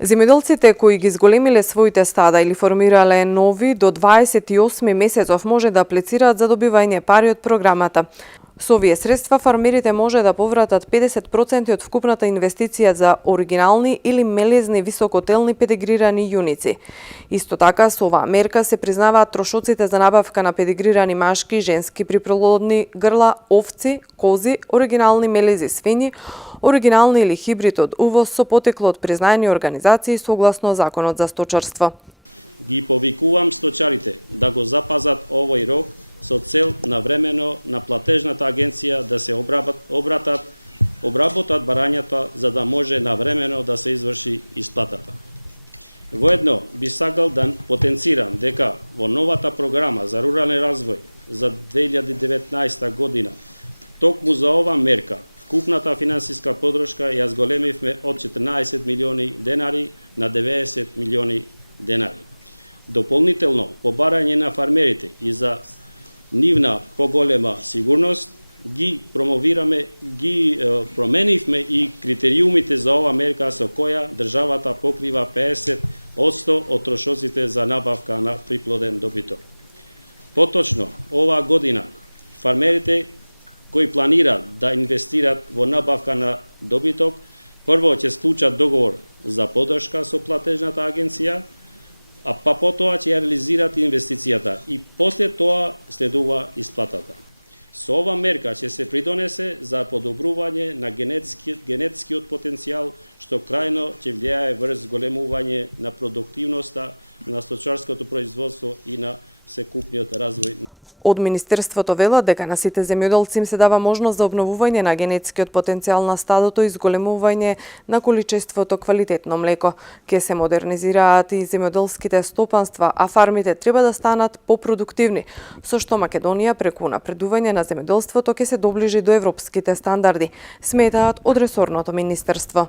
Земјоделците кои ги зголемиле своите стада или формирале нови до 28 месецов може да аплицираат за добивање пари од програмата. Со овие средства фармерите може да повратат 50% од вкупната инвестиција за оригинални или мелезни високотелни педигрирани јуници. Исто така, со оваа мерка се признаваат трошоците за набавка на педигрирани машки и женски приплодни грла, овци, кози, оригинални мелези свињи, оригинални или хибрид од увоз со потекло од признаени организации согласно Законот за сточарство. Ги повикувам сточарите да го запазат овој рок со цел навремено на платежната агенција да се обработат барањата за да може навремено да се изврши исплатата. Воедно би сакал да потенцирам дека во новата програма за рурален развој за 2019 година токму за ова мерка вкупната финансиска подршка ја зголемивме од 14 милиони денари на 90 милиони денари. Дополнително, по барање на фармерите и за нивна поголема сигурност, ги променивме и критериумите за ова мерка со која државата покрива 50% од трошоците за набавка на приплоден добиток. Поточно, оваа година, фармерите кои планираат да инвестираат во набавка на добиток, прво ќе склучат договор за подршка со платежната агенција, а па потоа ќе ја реализираат инвестицијата и после тоа следува исплатата. Со ова мерка ќе се придонесе за подобрување на генетскиот потенцијал, што крајно ќе влијае врз големување на продуктивноста на сточарското производство и на секупниот развој. Од Министерството велат дека на сите земјоделци им се дава можност за обновување на генетскиот потенцијал на стадото и зголемување на количеството квалитетно млеко. Ке се модернизираат и земјоделските стопанства, а фармите треба да станат попродуктивни, со што Македонија преку напредување на земјоделството ќе се доближи до европските стандарди, сметаат од ресорното министерство.